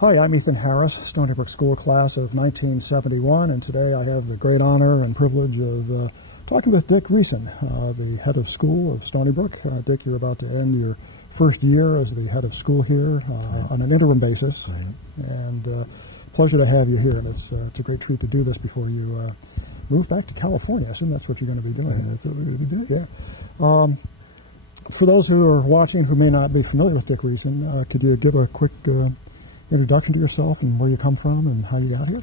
Hi, I'm Ethan Harris, Stony Brook School class of 1971, and today I have the great honor and privilege of talking with Dr Resien, the head of school of Stony Brook. Dick, you're about to end your first year as the head of school here on an interim basis, and pleasure to have you here, and it's a great treat to do this before you move back to California. I assume that's what you're going to be doing. That's what we're going to be doing. Yeah. For those who are watching who may not be familiar with Dr Resien, could you give a quick introduction to yourself and where you come from and how you got here?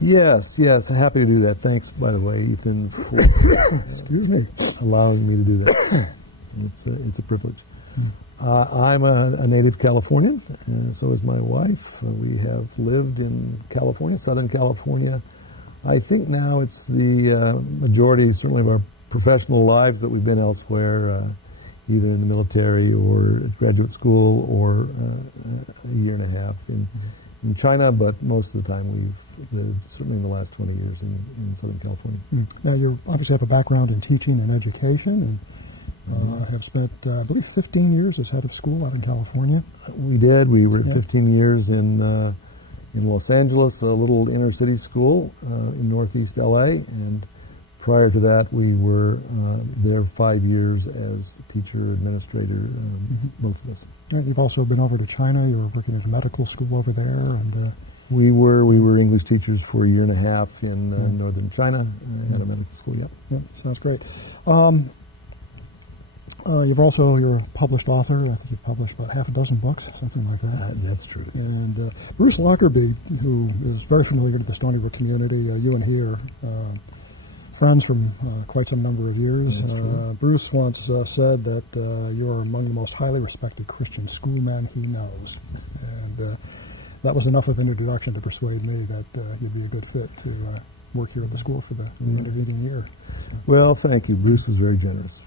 Yes, happy to do that. Thanks, by the way, Ethan, for excuse me, allowing me to do that. It's a privilege. I'm a native Californian, and so is my wife. We have lived in California, Southern California. I think now it's the majority, certainly of our professional lives, but we've been elsewhere, either in the military or at graduate school or a year and a half in China, but most of the time we've lived, certainly in the last 20 years, in Southern California. Now, you obviously have a background in teaching and education, and have spent, I believe, 15 years as head of school out in California. We did. We were 15 years in Los Angeles, a little inner city school in northeast LA, and prior to that, we were there 5 years as teacher, administrator, both of us. Yeah, you've also been over to China. You were working at a medical school over there, and we were English teachers for a year and a half in northern China at a medical school. Yep, sounds great. You're a published author. I think you've published about half a dozen books, something like that. That's true. And Bruce Lockerbie, who is very familiar to the Stony Brook community, you and he are friends from quite some number of years. Bruce once said that you are among the most highly respected Christian schoolmen he knows. And that was enough of an introduction to persuade me that you'd be a good fit to work here at the school for the intervening year. So. Well, thank you. Bruce was very generous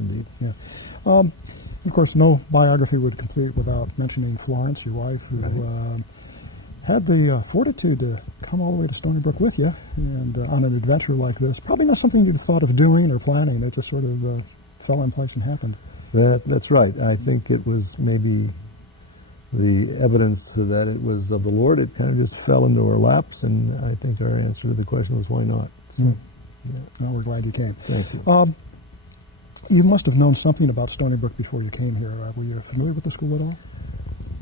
indeed. Yeah. Of course, no biography would complete without mentioning Florence, your wife, who had the fortitude to come all the way to Stony Brook with you, and on an adventure like this. Probably not something you'd thought of doing or planning. It just sort of fell in place and happened. That's right. I think it was maybe the evidence that it was of the Lord. It kind of just fell into our laps, and I think our answer to the question was, why not? So, Well, we're glad you came. Thank you. You must have known something about Stony Brook before you came here. Were you familiar with the school at all?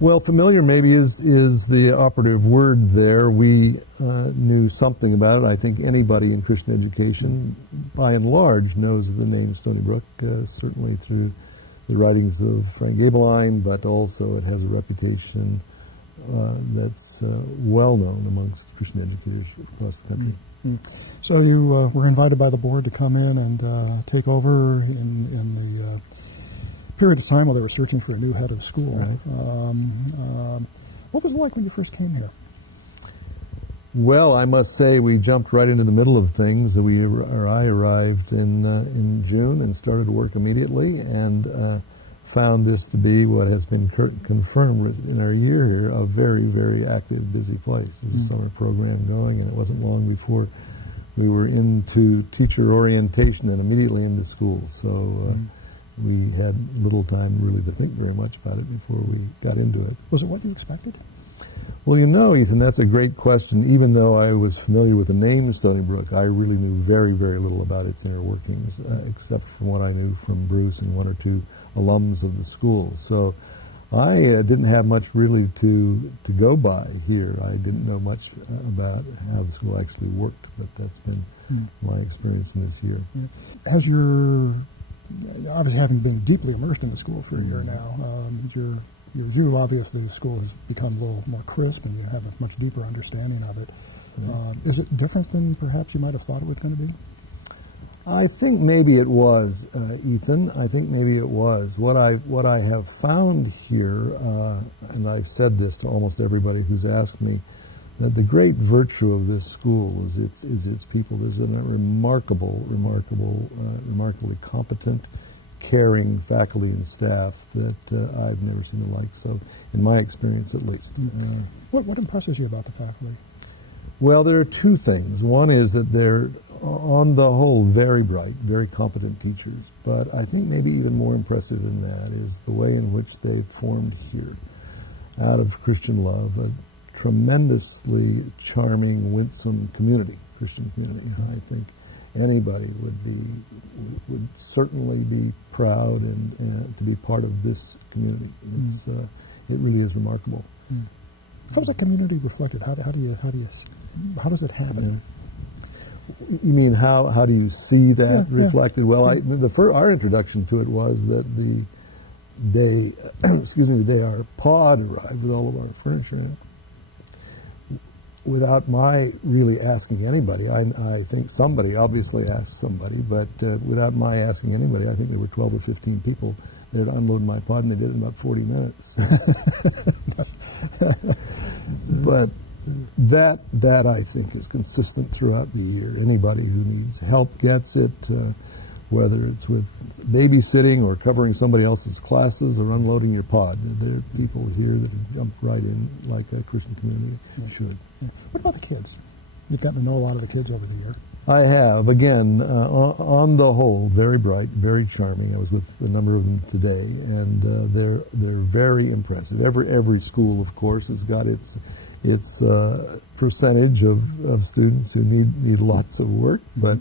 Well, familiar maybe is the operative word there. We knew something about it. I think anybody in Christian education, by and large, knows the name Stony Brook, certainly through the writings of Frank Gabeline, but also it has a reputation that's well known amongst Christian educators across the country. So you were invited by the board to come in and take over in the period of time while they were searching for a new head of school. Right. What was it like when you first came here? Well, I must say we jumped right into the middle of things. I arrived in June and started to work immediately, and found this to be what has been confirmed in our year here, a very, very active, busy place. There's a summer program going, and it wasn't long before we were into teacher orientation and immediately into school. So we had little time really to think very much about it before we got into it. Was it what you expected? Well, you know, Ethan, that's a great question. Even though I was familiar with the name Stony Brook, I really knew very, very little about its inner workings, except from what I knew from Bruce and one or two alums of the school. So I didn't have much really to go by here. I didn't know much about how the school actually worked, but that's been my experience in this year. Yeah. Has your, obviously having been deeply immersed in the school for a year now, your view, obviously, the school has become a little more crisp and you have a much deeper understanding of it. Is it different than perhaps you might have thought it was going to be? I think maybe it was, Ethan. I think maybe it was. What I have found here, and I've said this to almost everybody who's asked me, that the great virtue of this school is its people. There's a remarkably competent, caring faculty and staff that I've never seen the like. So, in my experience, at least. What impresses you about the faculty? Well, there are two things. One is that they're, on the whole, very bright, very competent teachers. But I think maybe even more impressive than that is the way in which they've formed here, out of Christian love, tremendously charming, winsome community, Christian community. I think anybody would certainly be proud and to be part of this community. It really is remarkable. How is that community reflected? How does it happen? You mean how do you see that Yeah, reflected? Well, our introduction to it was that the day, the day our pod arrived with all of our furniture in it, without my really asking anybody. I think somebody obviously asked somebody, but without my asking anybody, I think there were 12 or 15 people that had unloaded my pod, and they did it in about 40 minutes. But that I think is consistent throughout the year. Anybody who needs help gets it, whether it's with babysitting or covering somebody else's classes or unloading your pod. There are people here that jump right in like a Christian community should. Yeah. What about the kids? You've gotten to know a lot of the kids over the year. I have. Again, on the whole, very bright, very charming. I was with a number of them today, and they're very impressive. Every school, of course, has got its percentage of students who need lots of work, but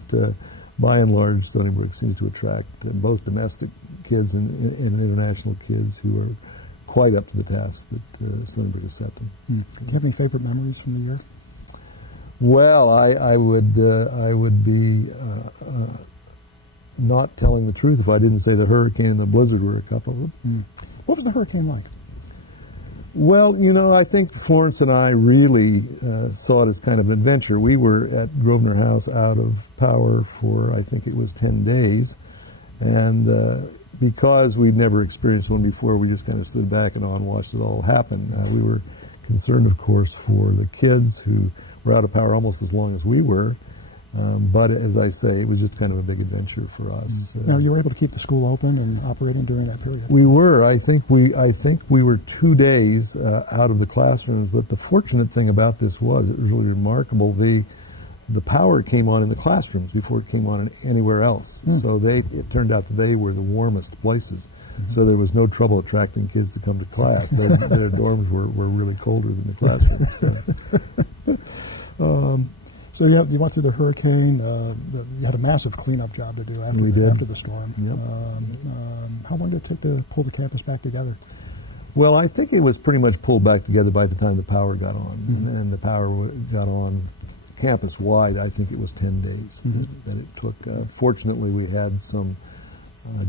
by and large, Stony Brook seems to attract both domestic kids and international kids who are quite up to the task that Stony Brook has set them. Do you have any favorite memories from the year? Well, I would be not telling the truth if I didn't say the hurricane and the blizzard were a couple of them. What was the hurricane like? Well, I think Florence and I really saw it as kind of an adventure. We were at Grosvenor House out of power for, I think it was 10 days, and because we'd never experienced one before, we just kind of stood back and watched it all happen. We were concerned, of course, for the kids who were out of power almost as long as we were, but as I say, it was just kind of a big adventure for us. Now, you were able to keep the school open and operating during that period? We were. I think we were 2 days out of the classrooms, but the fortunate thing about this was, it was really remarkable, the power came on in the classrooms before it came on anywhere else. So it turned out that they were the warmest places. So there was no trouble attracting kids to come to class. Their dorms were really colder than the classrooms. So you went through the hurricane. You had a massive cleanup job to do after the storm. Yep. How long did it take to pull the campus back together? Well, I think it was pretty much pulled back together by the time the power got on. And the power got on campus-wide, I think it was 10 days that it took. Fortunately, we had some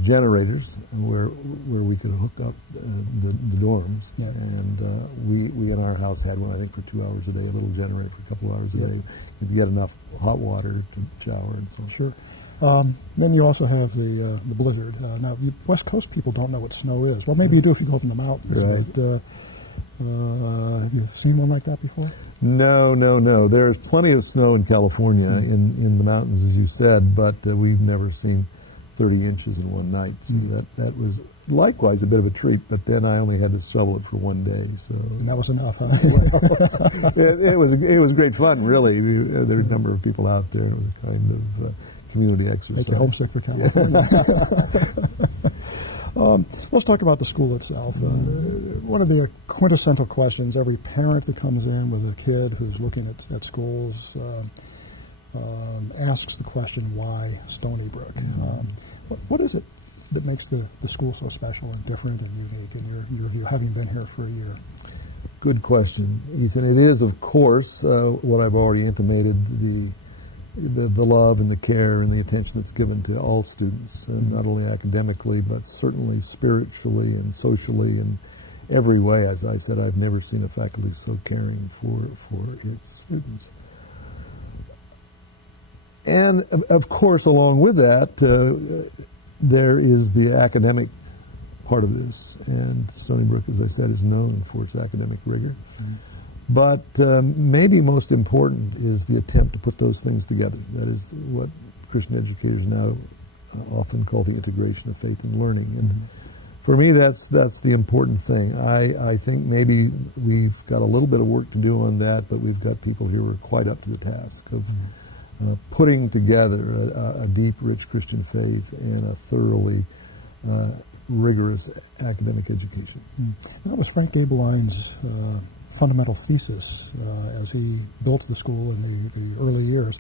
generators where we could hook up the dorms, and we in our house had one, I think, for 2 hours a day, a little generator for a couple hours a day. You get enough hot water to shower and so on. Sure. Then you also have the blizzard. Now, West Coast people don't know what snow is. Well, maybe you do if you go up in the mountains. Right. But have you seen one like that before? No. There's plenty of snow in California, in the mountains, as you said, but we've never seen 30 inches in one night. So that was likewise a bit of a treat, but then I only had to shovel it for 1 day. So And that was enough, huh? it was great fun, really. There were a number of people out there. It was a kind of community exercise. Make you homesick for California. Let's talk about the school itself. One of the quintessential questions every parent that comes in with a kid who's looking at schools asks the question, why Stony Brook? What is it that makes the school so special and different and unique in your view, having been here for a year? Good question, Ethan. It is, of course, what I've already intimated, the love and the care and the attention that's given to all students, not only academically, but certainly spiritually and socially in every way. As I said, I've never seen a faculty so caring for its students. And, of course, along with that, there is the academic part of this. And Stony Brook, as I said, is known for its academic rigor. But maybe most important is the attempt to put those things together. That is what Christian educators now often call the integration of faith and learning. And for me, that's the important thing. I think maybe we've got a little bit of work to do on that, but we've got people here who are quite up to the task of putting together a deep, rich Christian faith and a thoroughly rigorous academic education. That was Frank Gabeline's fundamental thesis as he built the school in the early years.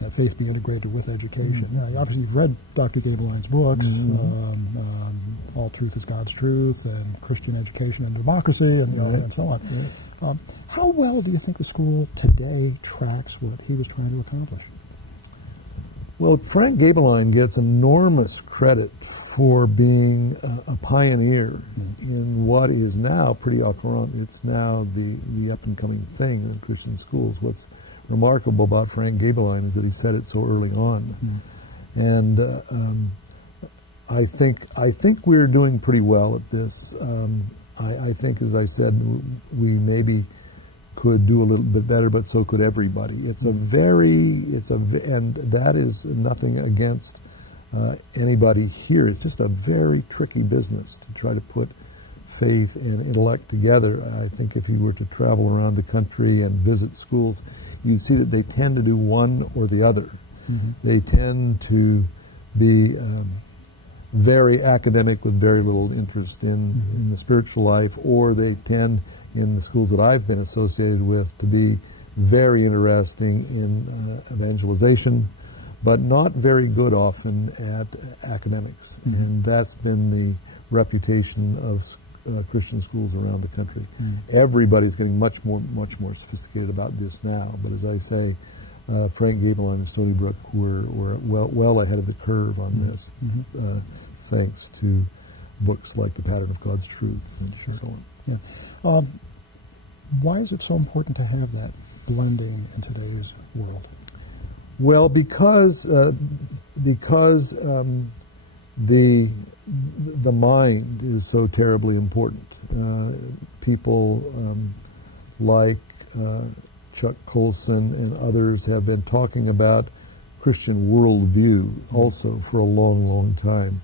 That faith be integrated with education. Now, obviously, you've read Dr. Gabeline's books, All Truth is God's Truth, and Christian Education and Democracy, and, and so on. How well do you think the school today tracks what he was trying to accomplish? Well, Frank Gabeline gets enormous credit for being a pioneer in what is now pretty au courant. It's now the up-and-coming thing in Christian schools. What's remarkable about Frank Gabeline is that he said it so early on. And I think we're doing pretty well at this. I think, as I said, we maybe could do a little bit better, but so could everybody. And that is nothing against anybody here. It's just a very tricky business to try to put faith and intellect together. I think if you were to travel around the country and visit schools, you'd see that they tend to do one or the other. They tend to be very academic with very little interest in the spiritual life, or they tend, in the schools that I've been associated with, to be very interesting in evangelization, but not very good often at academics. And that's been the reputation of Christian schools around the country. Everybody's getting much more sophisticated about this now. But as I say, Frank Gabeline and Stony Brook were well ahead of the curve on this, thanks to books like The Pattern of God's Truth and so on. Why is it so important to have that blending in today's world? Well, because the mind is so terribly important. People like Chuck Colson and others have been talking about Christian worldview also for a long, long time.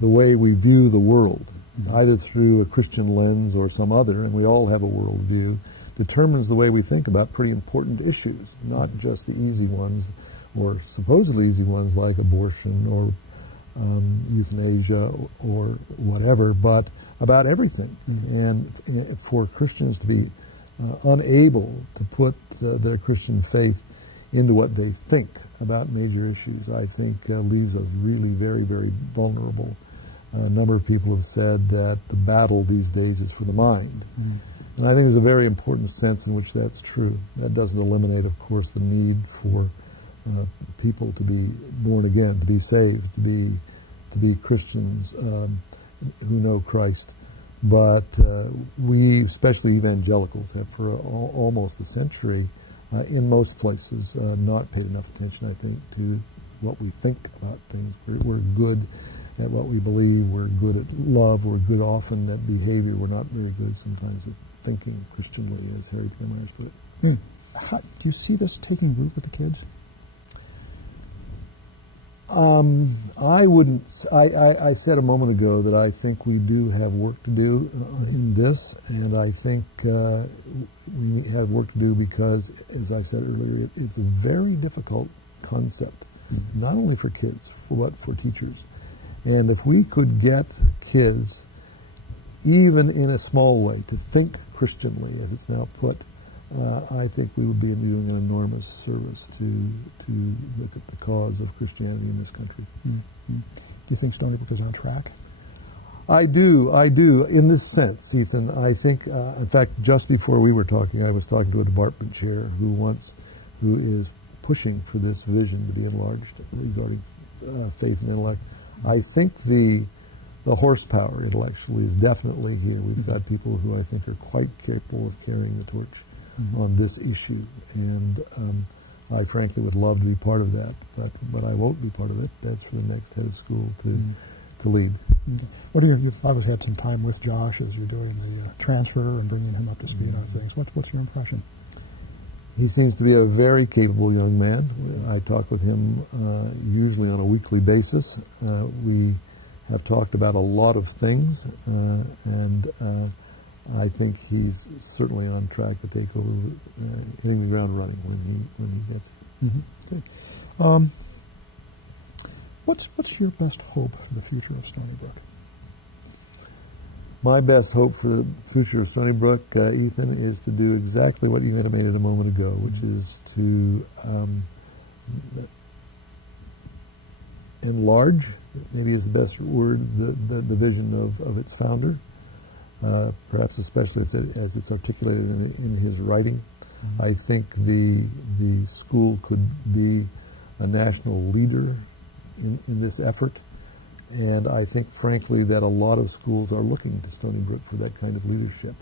The way we view the world, either through a Christian lens or some other, and we all have a worldview, determines the way we think about pretty important issues, not just the easy ones, or supposedly easy ones like abortion or euthanasia or whatever, but about everything. And for Christians to be unable to put their Christian faith into what they think about major issues, I think leaves us really very, very vulnerable. A number of people have said that the battle these days is for the mind. And I think there's a very important sense in which that's true. That doesn't eliminate, of course, the need for people to be born again, to be saved, to be Christians who know Christ. But we, especially evangelicals, have for almost a century, in most places, not paid enough attention, I think, to what we think about things. We're good at what we believe. We're good at love. We're good often at behavior. We're not very good sometimes at thinking Christianly, as Harry T. Myers put it. How, do you see this taking root with the kids? I wouldn't. I said a moment ago that I think we do have work to do in this, and I think we have work to do because, as I said earlier, it's a very difficult concept, not only for kids, but for teachers. And if we could get kids, even in a small way, to think Christianly, as it's now put, I think we would be doing an enormous service to look at the cause of Christianity in this country. Do you think Stony Brook is on track? I do, in this sense, Ethan. I think, in fact, just before we were talking, I was talking to a department chair who is pushing for this vision to be enlarged regarding faith and intellect. I think the horsepower intellectually is definitely here. We've got people who I think are quite capable of carrying the torch on this issue, and I frankly would love to be part of that, but I won't be part of it. That's for the next head of school to lead. What are you've obviously had some time with Josh as you're doing the transfer and bringing him up to speed on things. What's your impression? He seems to be a very capable young man. I talk with him usually on a weekly basis. We have talked about a lot of things, and I think he's certainly on track to take over, hitting the ground running when he gets it. Okay. What's your best hope for the future of Stony Brook? My best hope for the future of Stony Brook, Ethan, is to do exactly what you intimated a moment ago, which is to enlarge, maybe is the best word, the vision of its founder, perhaps especially as it's articulated in his writing. Mm-hmm. I think the school could be a national leader in this effort. And I think, frankly, that a lot of schools are looking to Stony Brook for that kind of leadership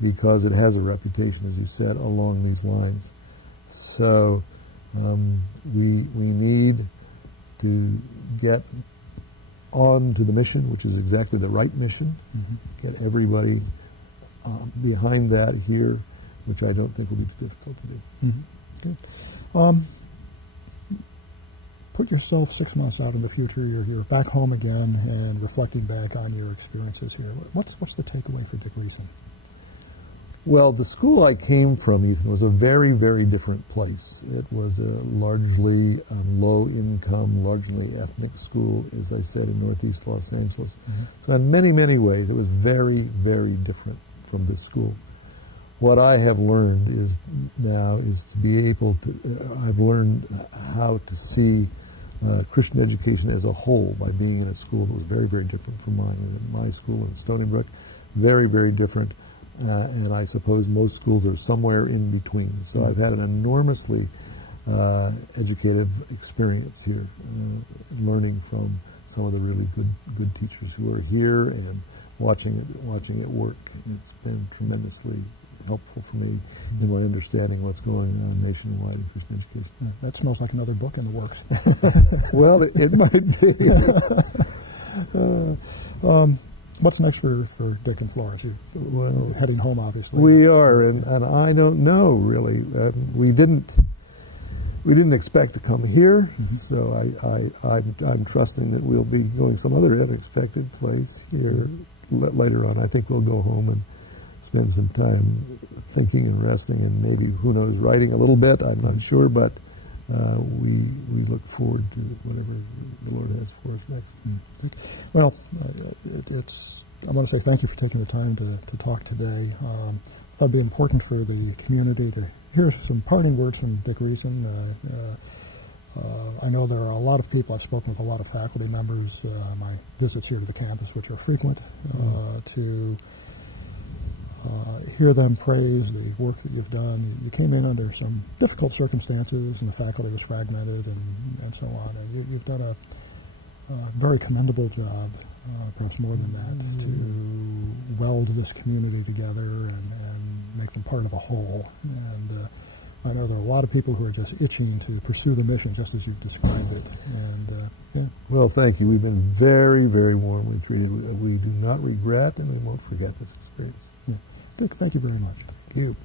because it has a reputation, as you said, along these lines. So we need to get on to the mission, which is exactly the right mission, get everybody behind that here, which I don't think will be too difficult to do. Good. Put yourself 6 months out in the future. You're back home again and reflecting back on your experiences here. What's the takeaway for Dick Resien? Well, the school I came from, Ethan, was a very, very different place. It was a largely low-income, largely ethnic school, as I said, in northeast Los Angeles. So in many, many ways, it was very, very different from this school. What I have learned is to be able to, I've learned how to see Christian education as a whole by being in a school that was very, very different from mine. My school in Stony Brook, very, very different. And I suppose most schools are somewhere in between. So I've had an enormously educative experience here, learning from some of the really good teachers who are here and watching it work. It's been tremendously helpful for me in my understanding what's going on nationwide in Christian education. Yeah, that smells like another book in the works. Well, it might be. What's next for Dick and Florence? You're heading home, obviously. We are, and I don't know really. We didn't expect to come here, so I'm trusting that we'll be going some other unexpected place here later on. I think we'll go home and spend some time thinking and resting, and maybe, who knows, writing a little bit. I'm not sure, but we look forward to whatever the Lord has for us next. Well, I want to say thank you for taking the time to talk today. I thought it'd be important for the community to hear some parting words from Dick Resien. I know there are a lot of people, I've spoken with a lot of faculty members, my visits here to the campus, which are frequent, to hear them praise the work that you've done. You came in under some difficult circumstances, and the faculty was fragmented and so on. And you've done a very commendable job, perhaps more than that, to weld this community together and make them part of a whole. And I know there are a lot of people who are just itching to pursue the mission, just as you've described it. And yeah. Well, thank you. We've been very, very warmly treated. We do not regret, and we won't forget this experience. Yeah. Dick, thank you very much. Thank you.